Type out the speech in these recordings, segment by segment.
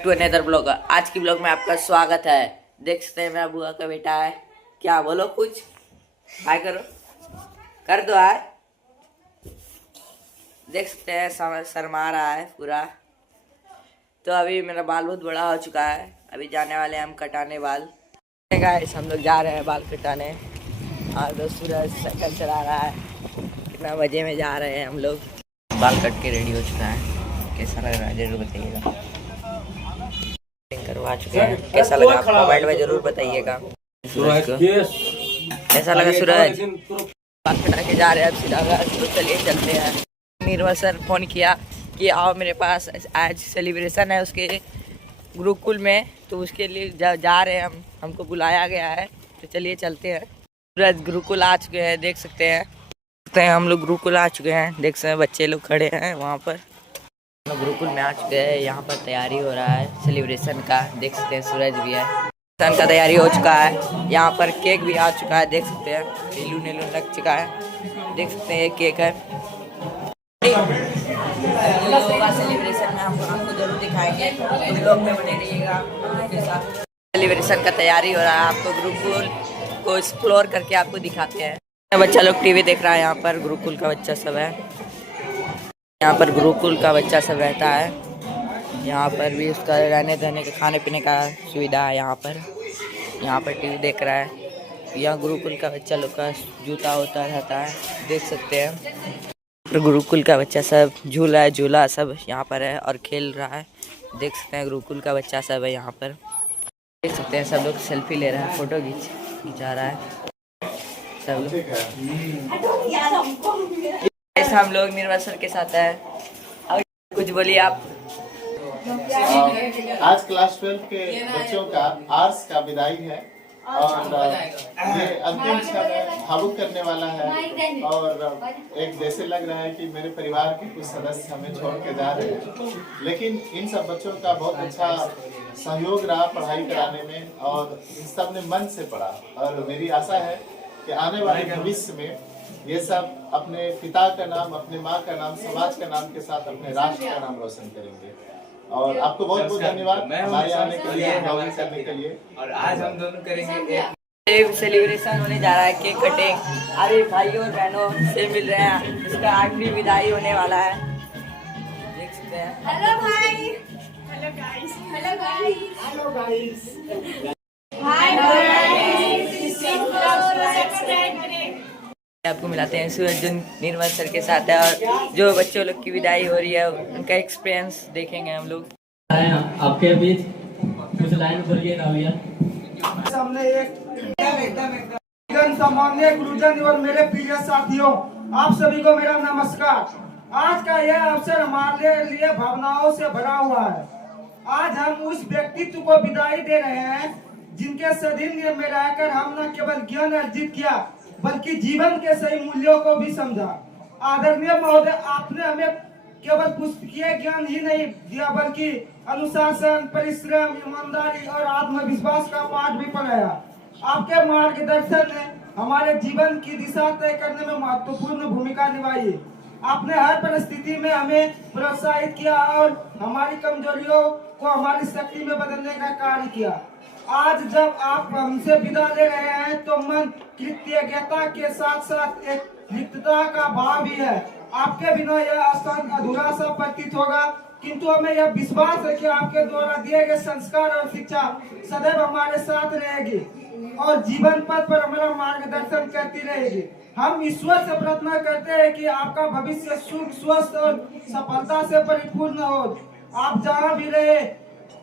Back to another blog. आज की blog में आपका स्वागत है। देख सकते हैं मेरा बुआ का बेटा है। क्या बोलो, कुछ हाय करो, कर दो हाय। देख सकते हैं शर्मा रहा है पूरा। तो अभी मेरा बाल बहुत बड़ा हो चुका है। अभी जाने वाले हैं हम कटाने बाल। गाइस हम लोग जा रहे हैं बाल कटाने। और तो सूरज साइकिल चला रहा है। कितना मजे में जा रहे हैं हम लोग। बाल कट के रेडी हो चुका है। कैसा लग रहा है जरूर बताइएगा। करवा चुके हैं, कैसा लगा आपको कमेंट में जरूर बताइएगा। सूरज को कैसा लगा? सूरज बाल कटा के जा रहे हैं अब सीधा। तो चलिए चलते हैं। निर्मल सर फोन किया कि आओ मेरे पास, आज सेलिब्रेशन है उसके गुरुकुल में, तो उसके लिए जा रहे हैं हमको बुलाया गया है। तो चलिए चलते हैं। सूरज गुरुकुल आ चुके हैं, देख सकते हैं। हम लोग गुरुकुल आ चुके हैं। देख सकते हैं बच्चे लोग खड़े हैं वहाँ पर। हम गुरुकुल में आ चुके हैं। यहाँ पर तैयारी हो रहा है सेलिब्रेशन का। देख सकते हैं सूरज भी है। सन का तैयारी हो चुका है। यहाँ पर केक भी आ चुका है। देख सकते हैं नीलू लग चुका है। देख सकते हैं ये केक है। सेलिब्रेशन में हम आपको जरूर दिखाएंगे, तो लोग में बने रहिएगा। सेलिब्रेशन का तैयारी हो रहा है। आपको गुरुकुल को एक्सप्लोर करके आपको दिखाते हैं। बच्चा लोग टीवी देख रहा है। यहाँ पर गुरुकुल का बच्चा सब है। यहाँ पर गुरुकुल का बच्चा सब रहता है। यहाँ पर भी उसका रहने धरने का खाने पीने का सुविधा है। यहाँ पर टीवी देख रहा है। यहाँ गुरुकुल का बच्चा लोग का जूता होता रहता है। देख सकते हैं गुरुकुल का बच्चा सब झूला सब यहाँ पर है और खेल रहा है। देख सकते हैं गुरुकुल का बच्चा सब है यहाँ पर। देख सकते हैं सब लोग सेल्फी ले रहा है, फोटो खिंचा रहा है सब लोग। ऐसा हम लोग निर्मल सर के साथ है। और कुछ बोलिए आप। आज क्लास 12 के बच्चों का आर्ट्स का विदाई है और ये अंतिम क्षण भावुक करने वाला है। और एक जैसे लग रहा है कि मेरे परिवार के कुछ सदस्य हमें छोड़ के जा रहे हैं, लेकिन इन सब बच्चों का बहुत अच्छा सहयोग रहा पढ़ाई कराने में और इन सब ने मन से पढ़ा। और मेरी आशा है कि आने वाले भविष्य में ये सब अपने पिता का नाम, अपने माँ का नाम, समाज का नाम के साथ अपने राष्ट्र का नाम रोशन करेंगे। और आपको बहुत बहुत धन्यवाद हमारे आने के लिए, अभिनंदन करने के लिए। और आज हम दोनों करेंगे एक सेलिब्रेशन होने जा रहा है, केक कटिंग। अरे भाइयों और बहनों से मिल रहे हैं। इसका आखिरी विदाई होने वाला है। देख सकते हैं। हेलो भाई, hello guys, hello guys, hello guys, hi guys. आपको मिलाते हैं सूरज जो निर्मल सर के साथ है और जो बच्चों लोग की विदाई हो रही है उनका एक्सपीरियंस देखेंगे हम लोग। आपके बीच कुछ लाइन बोलिए ना भैया। सामने एक सम्माननीय गुरुजन एवं मेरे प्रिय साथियों, आप सभी को मेरा नमस्कार। आज का यह अवसर हमारे लिए भावनाओं से भरा हुआ है। आज हम उस व्यक्तित्व को विदाई दे रहे हैं जिनके सानिध्य में रहकर हम न केवल ज्ञान अर्जित किया बल्कि जीवन के सही मूल्यों को भी समझा। आदरणीय महोदय, आपने हमें केवल पुस्तकीय ज्ञान ही नहीं दिया बल्कि अनुशासन, परिश्रम, ईमानदारी और आत्मविश्वास का पाठ भी पढ़ाया। आपके मार्गदर्शन ने हमारे जीवन की दिशा तय करने में महत्वपूर्ण भूमिका निभाई। आपने हर परिस्थिति में हमें प्रोत्साहित किया और हमारी कमजोरियों को हमारी शक्ति में बदलने का कार्य किया। आज जब आप हमसे विदा ले रहे हैं तो मन कृतज्ञता के साथ साथ एक रिक्तता का भाव भी है। आपके बिना यह स्थान अधूरा सा प्रतीत होगा, किंतु हमें यह विश्वास है कि आपके द्वारा दिए गए संस्कार और शिक्षा सदैव हमारे साथ रहेगी और जीवन पथ पर हमारा मार्गदर्शन करती रहेगी। हम ईश्वर से प्रार्थना करते हैं कि आपका भविष्य सुख, स्वस्थ और सफलता से परिपूर्ण हो। आप जहाँ भी रहे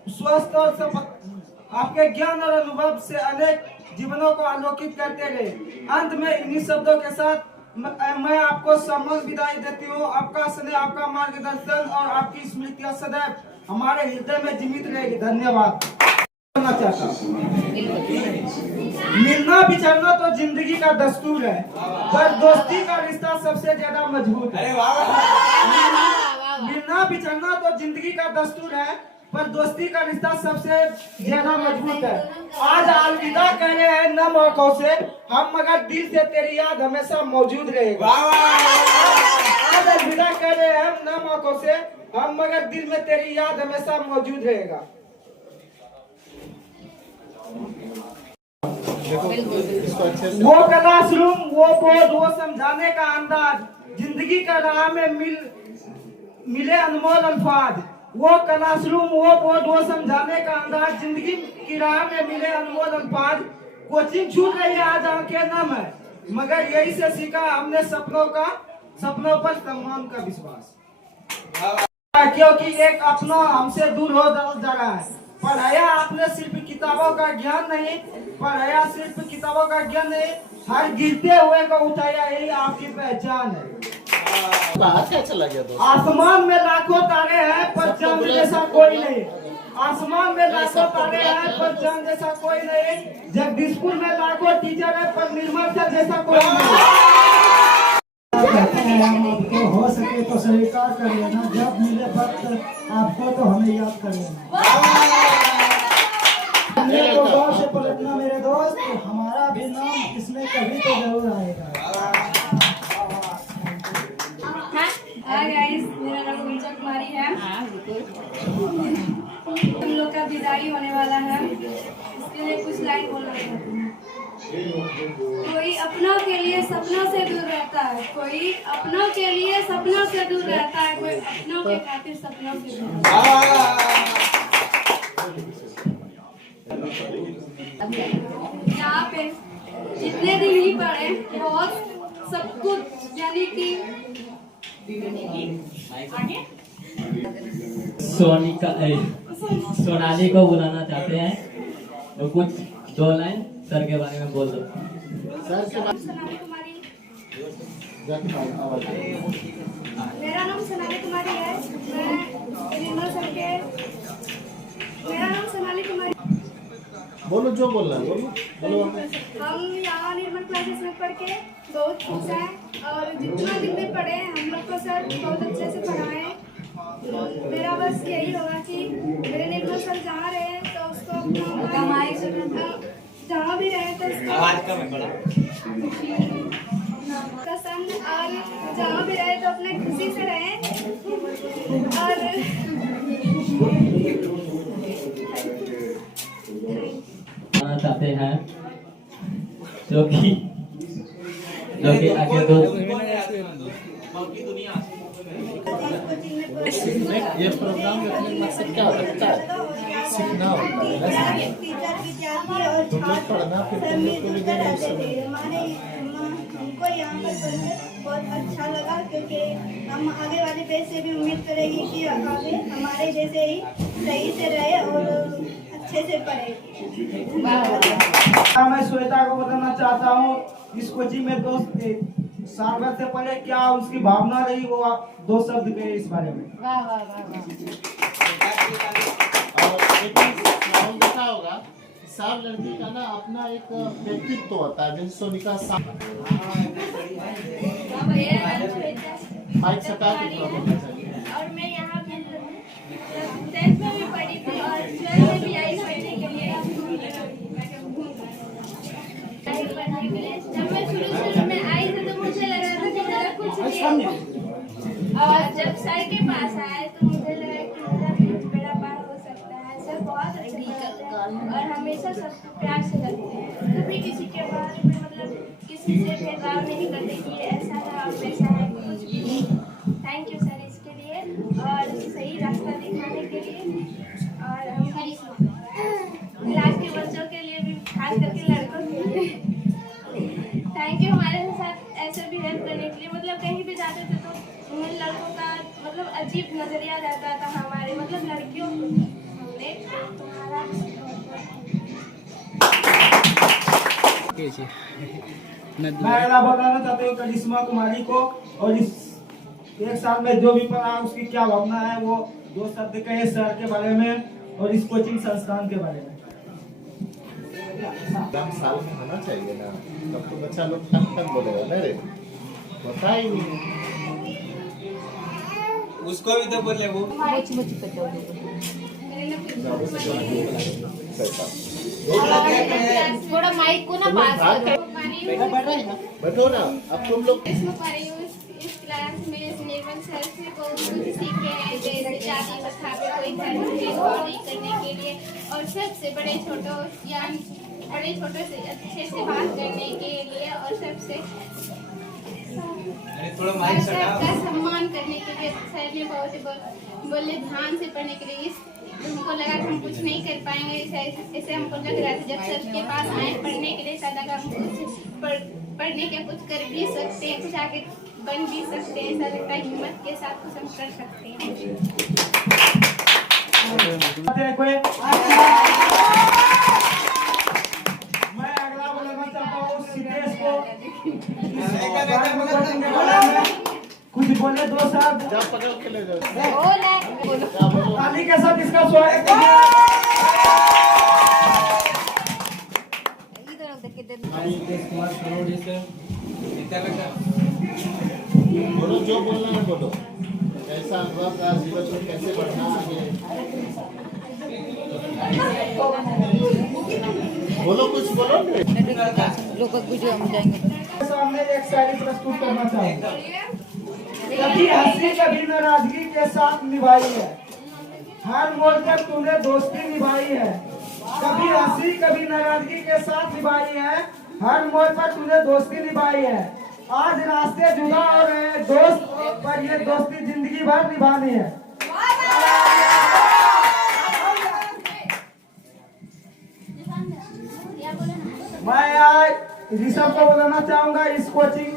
स्वस्थ और सफल, आपके ज्ञान और अनुभव से अनेक जीवनों को आलोकित करते रहे। अंत में इन्हीं शब्दों के साथ मैं आपको सम्मान विदाई देती हूँ। आपका स्नेह, आपका मार्गदर्शन और आपकी स्मृतियाँ सदैव हमारे हृदय में जीवित रहेगी। धन्यवाद। मिलना बिछड़ना तो जिंदगी का दस्तूर है, पर दोस्ती का रिश्ता सबसे ज्यादा मजबूत है। मिलना बिछड़ना तो जिंदगी का दस्तूर है, पर दोस्ती का रिश्ता सबसे ज्यादा मजबूत है। आज अलविदा कह रहे हैं नम आंखों से, हम मगर दिल से तेरी याद हमेशा मौजूद रहेगा। आज अलविदा कह रहे हैं नम आंखों से, हम मगर दिल में तेरी याद हमेशा मौजूद रहेगा। देखो इसको अच्छे से वो क्लासरूम, वो बोर्ड, वो समझाने का अंदाज, जिंदगी का राह में मिले अनमोल अल्फाज। वो क्लासरूम, वो बोर्ड, वो समझाने का अंदाज, जिंदगी की राह में मिले अनमोल अल्फाज। कोचिंग छूट रही है आज आंखें नम है, मगर यही से सीखा हमने सपनों पर सम्मान का विश्वास। क्योंकि एक अपना हमसे दूर हो जा रहा है। पढ़ाया आपने सिर्फ किताबों का ज्ञान नहीं, पढ़ाया सिर्फ किताबों का ज्ञान नहीं, हर गिरते हुए को उठाया, यही आपकी पहचान है। बाहर क्या चला गया दोस्त? आसमान में लाखों तारे हैं पर चांद जैसा कोई नहीं। आसमान में लाखों तारे हैं पर चांद जैसा कोई नहीं। जगदीशपुर में लाखों टीचर है पर निर्मल सर जैसा कोई नहीं। कहते हैं हम आपको हो सके तो स्वीकार कर लेना, जब मिले वक्त आपको तो हमें याद कर लेना। तो गौर से पलटना मेरे दोस्त, हमारा भी नाम इसमें कभी तो जरूर आएगा। हाय गाइस, मेरा नाम गुलशन कुमारी है। हम लोग का विदाई होने वाला है, इसके लिए कुछ लाइन बोल रहे हैं। कोई अपनों के लिए सपनों से दूर रहता है, कोई अपनों के लिए सपनों से दूर रहता है, कोई अपनों के खातिर सपनों से दूर रहता है। यहाँ पे जितने दिन ही पढ़े बहुत सब कुछ, यानी कि सोनाली को बुलाना चाहते हैं, तो कुछ 2 लाइन सर के बारे में बोल दो। सर के बाद सोनाली कुमारी, आवाज मेरा नाम सोनाली कुमारी है। मैं निर्मल सर के, मेरा नाम सोनाली कुमारी। बोलो, जो बोलना है बोलो, बोलो। हम यहाँ निर्मल क्लासेस में पढ़ के बहुत खुश हैं, और जितना दिन में पढ़े हम लोग को सर बहुत अच्छे से पढ़ाएं। मेरा बस यही होगा कि मेरे निर्मल सर जहाँ रहे तो उसको जहाँ भी रहे तो पसंद, और जहाँ भी रहे तो अपने खुशी से रहे। और चाहते हैं जो कि आगे दो ये प्रोग्राम रखने का मकसद क्या होता है? सीखना होता है, तुम लोग पढ़ना, फिर तुम लोग को भी देना उस समय। हमको यहाँ पर पढ़कर बहुत अच्छा लगा, क्योंकि हम आगे वाले पेज से भी उम्मीद करेंगे कि आगे हमारे जैसे ही सही से रहे और अच्छे से पढ़े। मैं श्वेता को बताना चाहता हूँ, इस कोचिंग में 2 साल भर से पहले क्या उसकी भावना रही, वो आप 2 शब्द कहे इस बारे में। और एक चीज देखा होगा, सब लड़की का ना अपना एक व्यक्तित्व होता है, जैसे सोनिका माइक सटा के बोलना चाहिए। और मैं यहाँ भी 10th में भी पढ़ी थी और 12th में भी आई पढ़ने के लिए। जब मैं शुरू में आई थी तो मुझे लग रहा था कि मेरा कुछ नहीं, और जब सर के पास आए तो मुझे लगा कि मेरा कुछ बड़ा पार हो सकता है। सर बहुत अच्छे पढ़ाते हैं और हमेशा सबको प्यार से रखते हैं, कभी किसी के बारे में मतलब किसी से भेदभाव नहीं करते कि ऐसा है और वैसा है, कुछ भी। थैंक यू सर इसके लिए और सही रास्ता दिखाने के लिए। और हम क्लास के बच्चों के लिए भी, खास करके लड़कों के लिए थैंक यू हमारे साथ ऐसे भी हेल्प करने के लिए। मतलब कहीं भी जाते थे तो लड़कों का मतलब अजीब नजरिया रहता था हमारे, मतलब लड़कियों हमने तुम्हारा मैं बताना चाहता हूँ करिश्मा कुमारी को, और इस 1 साल में जो भी पढ़ा उसकी क्या भावना है, वो 2 शब्द कहे सर के बारे में और इस कोचिंग संस्थान के बारे में। साल में होना चाहिए ना, तब तो बच्चा लोग तक बोलेगा ना रे, पता ही नहीं उसको भी तो बोले वो थोड़ा माइक को ना पास करो। बैठो ना, अब तुम लोग इस क्लास में निर्मल सर से बहुत कुछ सीखे हैं, जैसे जाति प्रथा पे कोई धर्म भेदभाव नहीं करने के लिए, और सबसे बड़े छोटों से अच्छे से बात करने के लिए और सबसे थोड़ा और माइक सबका सम्मान करने के लिए सर ने बहुत ही बोले ध्यान से पढ़ने के लिए। हमको लगा कि हम कुछ नहीं कर पाएंगे, ऐसे हमको लग रहा था। जब सर के पास आए पढ़ने के लिए, ऐसा लगा हम कुछ पढ़ने के कुछ कर भी सकते हैं, कुछ आगे बन भी सकते हैं। ऐसा लगता है हिम्मत के साथ कुछ हम कर सकते हैं। मैं अगला बोलना चाहता हूँ सिद्धेश को। कुछ बोले दो साहब जा पकड़ के ले जाओ। ताली के साथ इसका स्वागत कीजिए। कुमार सरोज सर। बोलो जो बोलना है बोलो। कैसा अनुभव रहा जीवन में, कैसे बढ़ना आगे? बोलो कुछ बोलो। सामने एक शायरी प्रस्तुत करना चाहूँगा। कभी हंसी कभी नाराजगी के साथ निभाई है, हर मोड़ पर तूने दोस्ती निभाई है। कभी हंसी कभी नाराजगी के साथ निभाई है, हर मोड़ पर तूने दोस्ती निभाई है। आज रास्ते जुदा हो रहे हैं दोस्त, पर ये दोस्ती जिंदगी भर निभानी है। मैं आज ऋषभ को बोलना चाहूंगा इस कोचिंग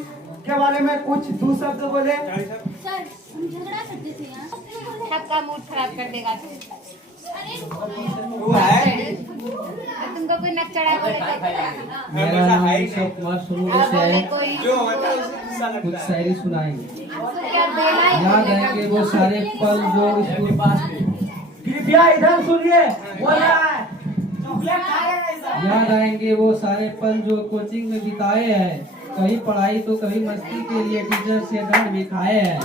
के बारे में कुछ दो शब्द बोले। सर हम झगड़ा करते थे यहाँ, सबका मूड खराब कर देगा। वो है तुमको कोई नक चढ़ा मेरा नाम ऋषभ कुमार सरोज है। जो होता है उसे गुस्सा लगता कुछ है। शायरी सुनाएंगे। क्या देना है? याद आएंगे वो सारे पल जो स्कूल कृपया इधर सुनिए, बोल रहा है। याद आएंगे वो सारे पल जो कोचिंग में बिताए हैं। कभी पढ़ाई तो कभी मस्ती के लिए टीचर से दंड भी खाए हैं।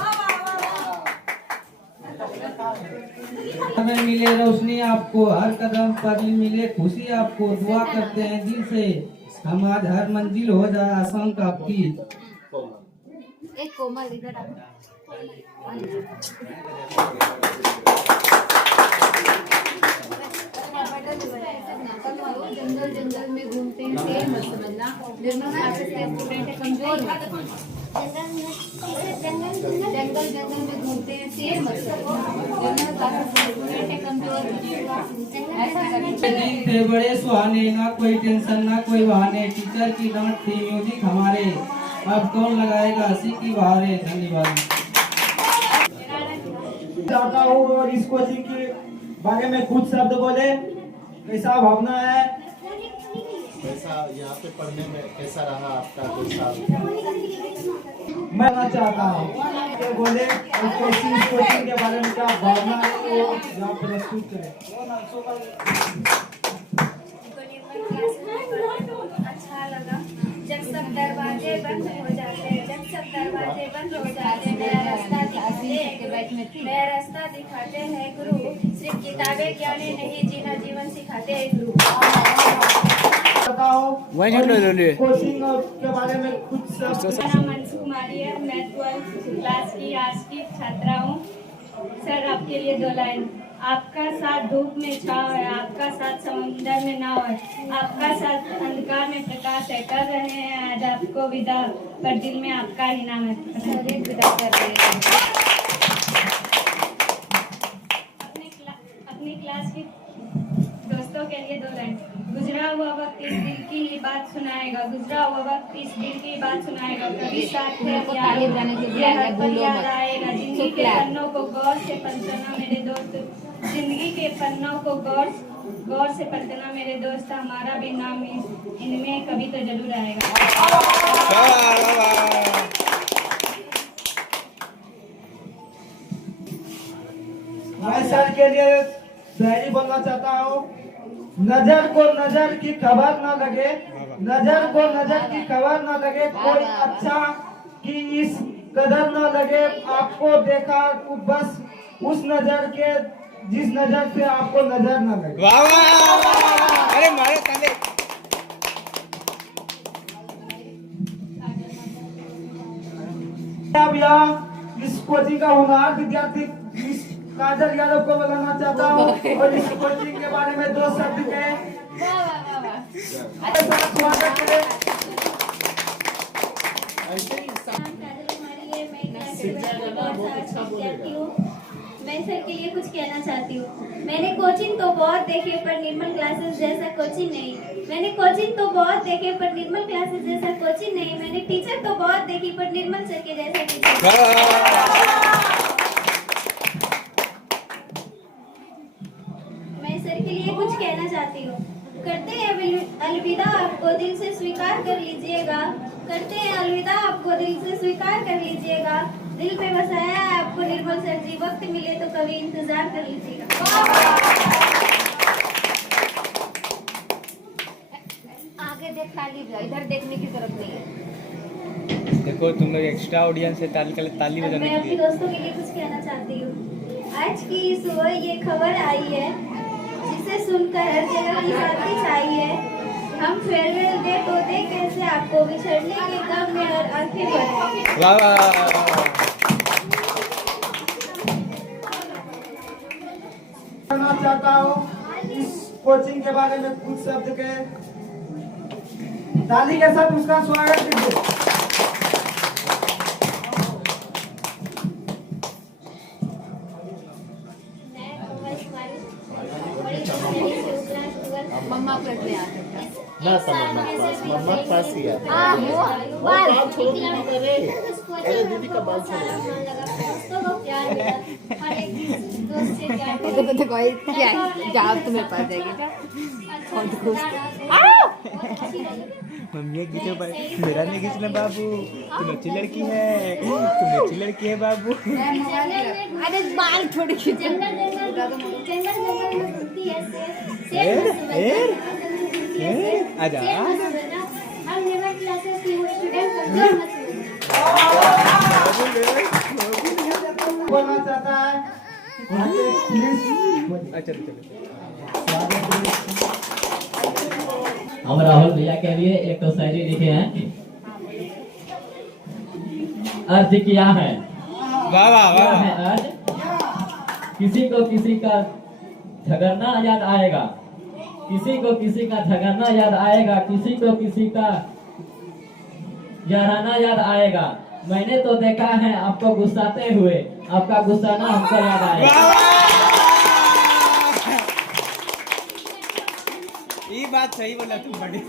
हमें मिले रोशनी आपको, हर कदम पर मिले खुशी आपको। दुआ करते हैं दिल से हम आज हर मंजिल हो जाए आसान का आपकी। एक कोमल इधर आ। जंगल जंगल में घूमते हैं, तेज मत समझना। स्टूडेंट है कमजोर जंगल जंगल में घूमते हैं, तेज मत समझना। स्टूडेंट है कमजोर दिन थे बड़े सुहाने, ना कोई टेंशन ना कोई बहाने। टीचर की डांट थी म्यूजिक हमारे, अब कौन लगाएगा हंसी की बहारें। धन्यवाद। चाहता हूँ और इस कोचिंग के बारे में कुछ शब्द बोले। कैसा भावना है? कैसा यहाँ पे पढ़ने में कैसा रहा आपका 2 साल? मैं ना चाहता हूँ कि बोले इस कोचिंग के बारे में क्या भावना है वो यहाँ प्रस्तुत करें। अच्छा लगा जब सब दरवाजे बंद हो जाते, नया रास्ता दिखाते हैं गुरु। सिर्फ किताबें ज्ञानी नहीं, जीना जीवन सिखाते हैं गुरु। कोचिंग के बारे में कुछ मेरा नाम अंशु कुमारी है, मैं 12th क्लास की आज की छात्रा हूँ। सर आपके लिए 2 लाइन। आपका साथ धूप में छाव है, आपका साथ समुंदर में नाव है, आपका साथ अंधकार में प्रकाश है। कर रहे हैं आज आपको विदा, पर दिल में आपका ही नाम है। विदा कर रहे हैं। अपनी क्लास की दोस्तों के लिए 2 लाइन। गुजरा हुआ वक्त इस दिल की ही बात सुनाएगा, गुजरा हुआ वक्त इस दिल की बात सुनाएगा। कभी साथ है याद आएगा। जिंदगी के पन्नों को गौर से पलटना मेरे दोस्त, जिंदगी के पन्नों को गौर से पलटना मेरे दोस्त। हमारा भी नाम इनमें कभी तो जरूर आएगा। मैं सर के लिए शायरी बोलना चाहता हूँ। नजर को नजर की खबर न लगे, नजर को नजर की खबर न लगे, कोई अच्छा कि इस कदर न लगे। आपको देखा बस उस नजर के जिस नजर से आपको नजर न लगे। वाह वाह, अरे मारो ताली। अब यहाँ इस कोचिंग का होनहार विद्यार्थी इस काजल यादव को बुलाना चाहता हूँ और इस कोचिंग के बारे में 2 शब्द कहे। स्वागत करें। मैं सर के लिए कुछ कहना चाहती हूँ। मैंने कोचिंग तो बहुत देखे पर निर्मल क्लासेस जैसा कोचिंग नहीं। मैंने कोचिंग तो बहुत देखे पर निर्मल क्लासेस जैसा कोचिंग नहीं। मैंने टीचर तो बहुत देखी पर निर्मल सर के जैसा टीचर। मैं सर के लिए कुछ कहना चाहती हूँ। करते हैं अलविदा, आपको दिल से स्वीकार कर लीजिएगा। करते हैं अलविदा, आपको दिल से स्वीकार कर लीजिएगा। दिल पे बसाया है आपको निर्मल सर जी, वक्त मिले तो कभी इंतजार कर लीजिएगा। आगे देख खाली, इधर देखने की जरूरत नहीं है। देखो तुम लोग एक्स्ट्रा ऑडियंस है, ताली बजाने मैं के अपने लिए। दोस्तों के लिए कुछ कहना चाहती हूँ। आज की सुबह ये खबर आई है जिसे सुनकर हर जगह की शांति चाहिए। हम फेयरवेल डे तो दे कैसे आपको बिछड़ने के गम में और आंखें भर। वाह वाह। कहना चाहता हूँ इस कोचिंग के बारे में कुछ शब्द के। ताली के साथ उसका स्वागत कीजिए। मम्मा प्लस में आ सकता है। ना समझ मम्मा पास ही है। बाल छोड़ दी करे। अरे दीदी का बाल छोड़। देखो क्या है, जवाब तुम्हें पास जाएगी। और मम्मी खींचो भाई, मेरा नहीं खींचना बाबू। तुम अच्छी लड़की है, तुम अच्छी लड़की है बाबू। अरे बाल छोड़ खींचो। आजा। हम नेवर क्लासेस की स्टूडेंट बोलना चाहता है प्लीज। अच्छा चलो। हम राहुल भैया के लिए एक तो शायरी लिखे हैं। अर्ज क्या है, वाह वाह क्या वाह। है अर्ज, किसी को किसी का झगड़ना याद आएगा, किसी को किसी का झगड़ना याद आएगा, किसी को किसी का याराना याद आएगा। मैंने तो देखा है आपको गुस्साते हुए, आपका गुस्सा ना हमको याद आएगा। ये बात सही बोला तुम बड़ी।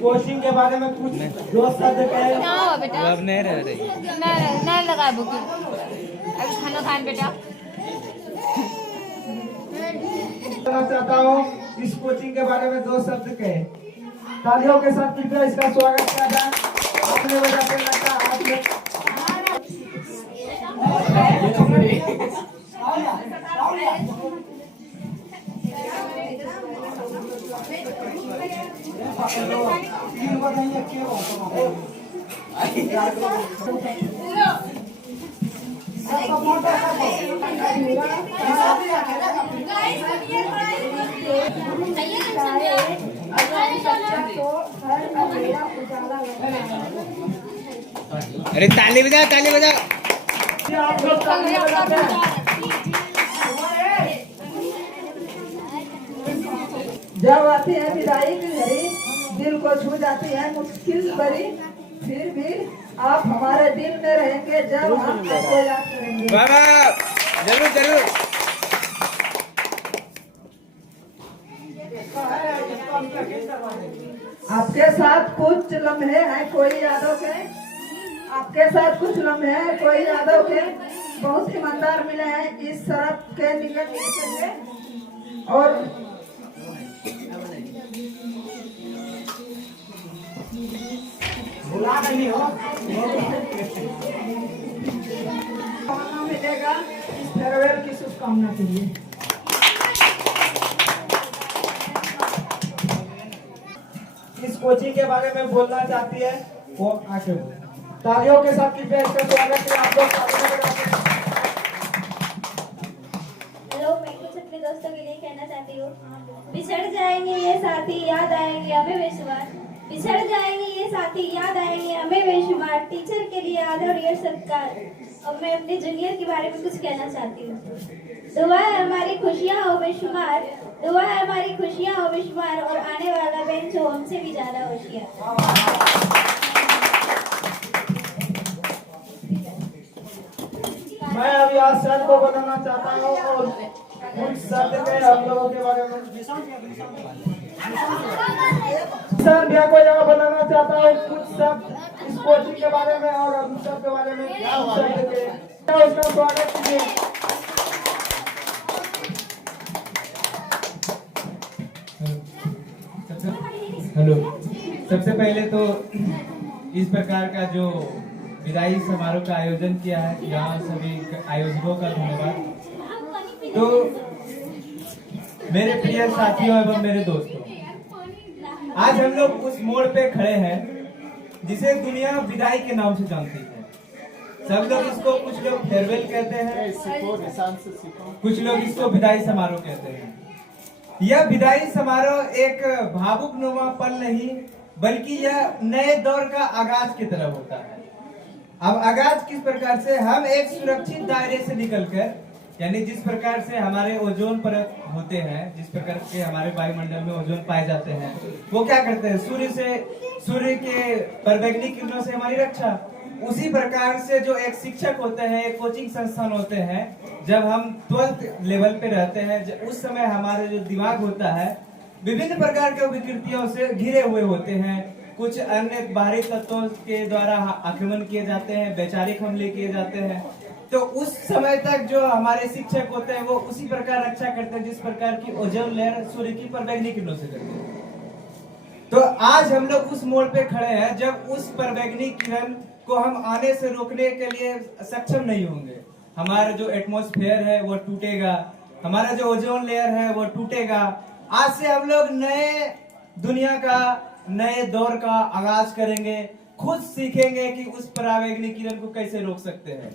कोचिंग के बारे में कुछ 2 शब्द कहे। बेटा अब नहीं रह रही। नहीं लगा बुकिंग। अभी खाना खान बेटा। कहना चाहता हूँ इस कोचिंग के बारे में 2 शब्द कहे। तालियों के साथ कृपया इसका स्वागत किया जाए। अपने वजह से लगता आपने अरे ताली बजाओ, ताली बजाओ। आप लोग ताली बजाते हैं। जब आती है विदाई की घड़ी, दिल को छू जाती है मुश्किल भरी, फिर भी आप हमारे दिल में रहेंगे जब हम आपको याद करेंगे। वाह वाह, जरूर जरूर। आपके साथ कुछ लम्हे हैं कोई यादों के, आपके साथ कुछ लम्हे हैं कोई यादों के, बहुत ईमानदार मिले हैं इस सड़क के निकट से। और भुला नहीं हो मिलेगा इस फेयरवेल की शुभकामना के लिए। इस कोचिंग के बारे में बोलना चाहती है वो आके तालियों के साथ कृपया इसका स्वागत करें। आप लोग हेलो, मैं कुछ अपने दोस्तों के लिए कहना चाहती हूँ। बिछड़ जाएंगे ये साथी, याद आएंगे हमें बेशुमार। बिछड़ जाएंगे ये साथी, याद आएंगे हमें बेशुमार। टीचर के लिए आदर और सत्कार, अब मैं अपने जूनियर के बारे में कुछ कहना चाहती हूँ। दुआ है हमारी खुशियाँ हो बेशुमार, दुआ है हमारी खुशियाँ हो बेशुमार, और आने वाला बेंच हो हमसे भी ज्यादा होशियार। मैं अभी आज शब्द को बताना चाहता हूँ और उन शब्द के हम लोगों के बारे में भैया को यहाँ बताना चाहता हूँ कुछ शब्द इस कोचिंग के बारे में और हम सब के बारे में शब्द के उसका स्वागत कीजिए। हेलो, सबसे पहले तो इस प्रकार का जो विदाई समारोह का आयोजन किया है, यहाँ सभी आयोजकों का धन्यवाद। तो मेरे प्रिय साथियों एवं मेरे दोस्तों, आज हम लोग उस मोड़ पे खड़े हैं जिसे दुनिया विदाई के नाम से जानती है। सब लोग इसको, कुछ लोग फेयरवेल कहते हैं, कुछ लोग इसको विदाई समारोह कहते हैं। यह विदाई समारोह एक भावुक नुमा पल नहीं, बल्कि यह नए दौर का आगाज की तरह होता है। अब आगाज किस प्रकार से, हम एक सुरक्षित दायरे से निकलकर, यानी जिस प्रकार से हमारे ओजोन परत होते हैं, जिस प्रकार के हमारे वायुमंडल में ओजोन पाए जाते हैं, वो क्या करते हैं, सूर्य के पराबैंगनी किरणों से हमारी रक्षा। उसी प्रकार से जो एक शिक्षक होते हैं, एक कोचिंग संस्थान होते हैं, जब हम 12th लेवल पे रहते हैं, उस समय हमारे जो दिमाग होता है विभिन्न प्रकार के विकृतियों से घिरे हुए होते हैं। कुछ अन्य बाहरी तत्वों के द्वारा आक्रमण किए जाते हैं, वैचारिक हमले किए जाते हैं। तो उस समय तक जो हमारे शिक्षक होते हैं वो उसी प्रकार रक्षा करते हैं जिस प्रकार की ओजोन लेयर सूर्य की पराबैंगनी किरणों से करते हैं। तो आज हम लोग उस मोड़ पे खड़े हैं जब उस पराबैंगनी किरण को हम आने से रोकने के लिए सक्षम नहीं होंगे। हमारा जो एटमॉस्फेयर है वो टूटेगा, हमारा जो ओजोन लेयर है वो टूटेगा। आज से हम लोग नए दुनिया का, नए दौर का आगाज करेंगे, खुद सीखेंगे कि उस पराबैंगनी किरण को कैसे रोक सकते हैं।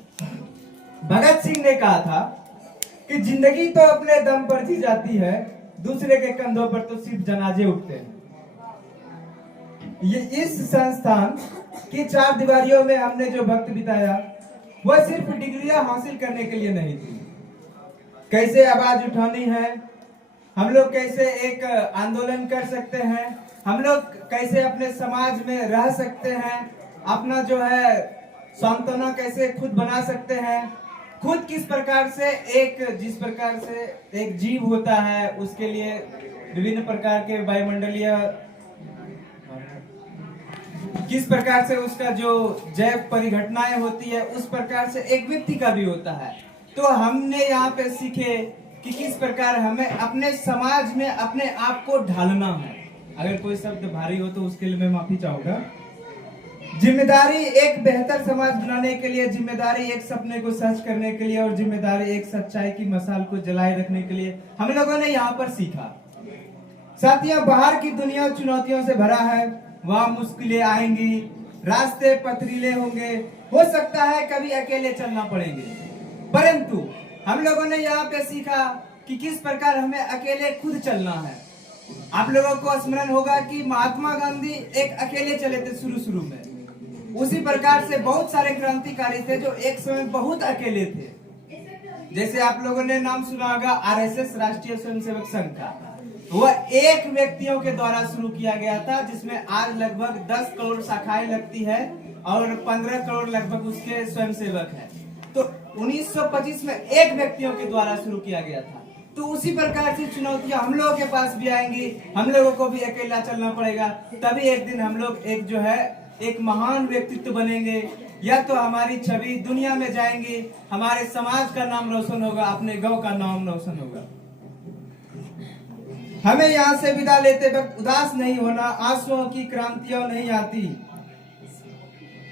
भगत सिंह ने कहा था कि जिंदगी तो अपने दम पर जी जाती है, दूसरे के कंधों पर तो सिर्फ जनाजे उठते हैं। ये इस संस्थान की 4 दीवारियों में हमने जो वक्त बिताया वह सिर्फ डिग्रियां हासिल करने के लिए नहीं थी। कैसे आवाज उठानी है, हम लोग कैसे एक आंदोलन कर सकते हैं, हम लोग कैसे अपने समाज में रह सकते हैं, अपना जो है सांत्वना कैसे खुद बना सकते हैं, खुद किस प्रकार से जिस प्रकार से एक जीव होता है उसके लिए विभिन्न प्रकार के वायुमंडलीय, किस प्रकार से उसका जो जैव परिघटनाएं होती है, उस प्रकार से एक व्यक्ति का भी होता है। तो हमने यहाँ पे सीखे कि किस प्रकार हमें अपने समाज में अपने आप को ढालना है। अगर कोई शब्द भारी हो तो उसके लिए मैं माफी चाहूंगा। जिम्मेदारी एक बेहतर समाज बनाने के लिए, जिम्मेदारी एक सपने को सच करने के लिए, और जिम्मेदारी एक सच्चाई की मशाल को जलाए रखने के लिए हम लोगों ने यहाँ पर सीखा। साथियों, बाहर की दुनिया चुनौतियों से भरा है, वहाँ मुश्किलें आएंगी, रास्ते पथरीले होंगे, हो सकता है कभी अकेले चलना पड़ेंगे, परंतु हम लोगों ने यहाँ पे सीखा कि किस प्रकार हमें अकेले खुद चलना है। आप लोगों को स्मरण होगा कि महात्मा गांधी एक अकेले चले थे शुरू में। उसी प्रकार से बहुत सारे क्रांतिकारी थे जो एक समय बहुत अकेले थे। जैसे आप लोगों ने नाम सुना होगा आरएसएस, राष्ट्रीय स्वयंसेवक संघ का। वह एक व्यक्तियों के द्वारा शुरू किया गया था, जिसमें आज लगभग 10 करोड़ शाखाएं लगती है और 15 करोड़ लगभग उसके स्वयंसेवक हैं। तो 1925 में एक व्यक्तियों के द्वारा शुरू किया गया था। तो उसी प्रकार से चुनौतियां हम लोगों के पास भी आएंगी, हम लोगों को भी अकेला चलना पड़ेगा। तभी एक दिन हम लोग एक महान व्यक्तित्व बनेंगे, या तो हमारी छवि दुनिया में जाएंगी, हमारे समाज का नाम रोशन होगा, अपने गांव का नाम रोशन होगा। हमें यहाँ से विदा लेते वक्त उदास नहीं होना, आंसुओं की क्रांतियां नहीं आती।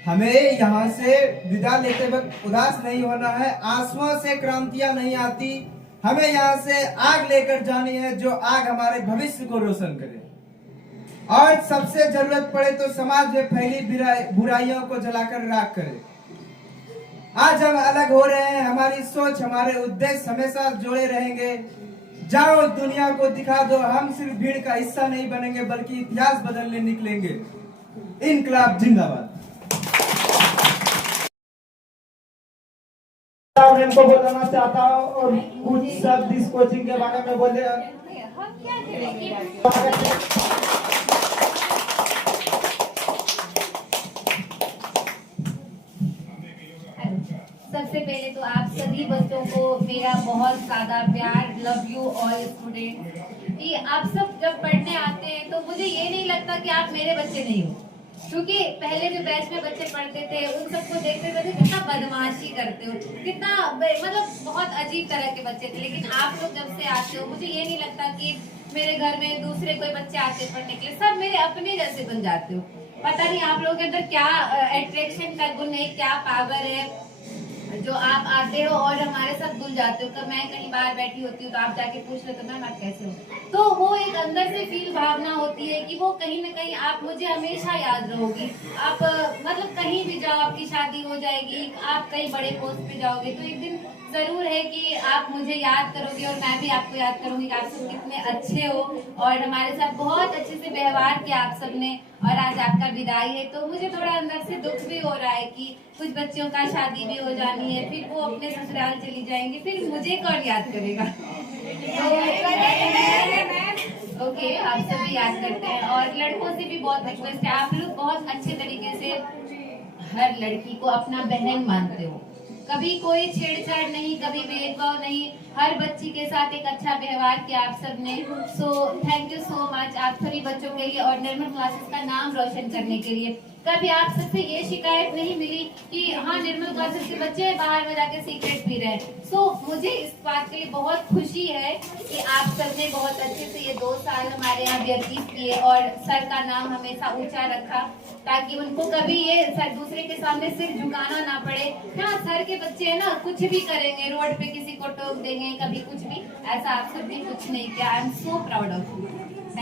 हमें यहाँ से विदा लेते वक्त उदास नहीं होना है, आंसुओं से क्रांतियां नहीं आती। हमें यहाँ से आग लेकर जानी है, जो आग हमारे भविष्य को रोशन करे, और सबसे जरूरत पड़े तो समाज में फैली बुराइयों को जलाकर राख करे। आज हम अलग हो रहे हैं, हमारी सोच, हमारे उद्देश्य हमेशा जोड़े रहेंगे। जाओ दुनिया को दिखा दो, हम सिर्फ भीड़ का हिस्सा नहीं बनेंगे बल्कि इतिहास बदलने निकलेंगे। इनकलाब जिंदाबाद। मैं इनको बताना चाहता हूँ और कुछ शब्द इस कोचिंग के बारे में बोले। सबसे पहले तो आप सभी बच्चों को मेरा बहुत सादा प्यार, लव यू ऑल स्टूडेंट। कि आप सब जब पढ़ने आते हैं तो मुझे ये नहीं लगता कि आप मेरे बच्चे नहीं हो, क्योंकि पहले जो बैच में बच्चे पढ़ते थे उन सबको देखते थे कितना बदमाशी करते हो, कितना मतलब बहुत अजीब तरह के बच्चे थे। लेकिन आप लोग जब से आते हो मुझे ये नहीं लगता कि मेरे घर में दूसरे कोई बच्चे आते पढ़ने के लिए, सब मेरे अपने जैसे बन जाते हो। पता नहीं आप लोगों के अंदर क्या अट्रैक्शन का गुण है, क्या पावर है जो आप आते हो और हमारे साथ भूल जाते हो। कब मैं कहीं बाहर बैठी होती हूँ तो आप जाके पूछ रहे हो मैम आप कैसे हो, तो वो एक अंदर से फील भावना होती है कि वो कहीं ना कहीं आप मुझे हमेशा याद रहोगी। आप मतलब कहीं भी जाओ, आपकी शादी हो जाएगी, आप कहीं बड़े पोस्ट पे जाओगे तो एक दिन जरूर है कि आप मुझे याद करोगे और मैं भी आपको याद करूंगी कि आप सब कितने अच्छे हो और हमारे साथ बहुत अच्छे से व्यवहार किया आप सबने। और आज आपका विदाई है तो मुझे थोड़ा अंदर से दुख भी हो रहा है कि कुछ बच्चों का शादी भी हो जानी है, फिर वो अपने ससुराल चली जाएंगी, फिर मुझे कौन याद करेगा। ओके, आप सभी याद करते हैं। और लड़कों से भी बहुत रिक्वेस्ट है, आप लोग बहुत अच्छे तरीके से हर लड़की को अपना बहन मानते हो, कभी कोई छेड़छाड़ नहीं, कभी भेदभाव नहीं, हर बच्ची के साथ एक अच्छा व्यवहार किया आप सबने। So thank you so much आप सभी बच्चों के लिए और निर्मल क्लासेस का नाम रोशन करने के लिए। कभी आप सबसे ये शिकायत नहीं मिली कि हाँ निर्मल क्लासेस के बच्चे बाहर में जाके सीक्रेट पी रहे हैं। सो मुझे इस बात के लिए बहुत खुशी है कि आप सबने बहुत अच्छे से ये 2 साल हमारे यहाँ व्यतीत किए और सर का नाम हमेशा ऊंचा रखा, ताकि उनको कभी ये सर दूसरे के सामने सिर झुकाना ना पड़े। हाँ सर के बच्चे है ना, कुछ भी करेंगे, रोड पे किसी को टोक देंगे, कभी कुछ भी, ऐसा आप सब ने कुछ नहीं किया। I am so proud of you.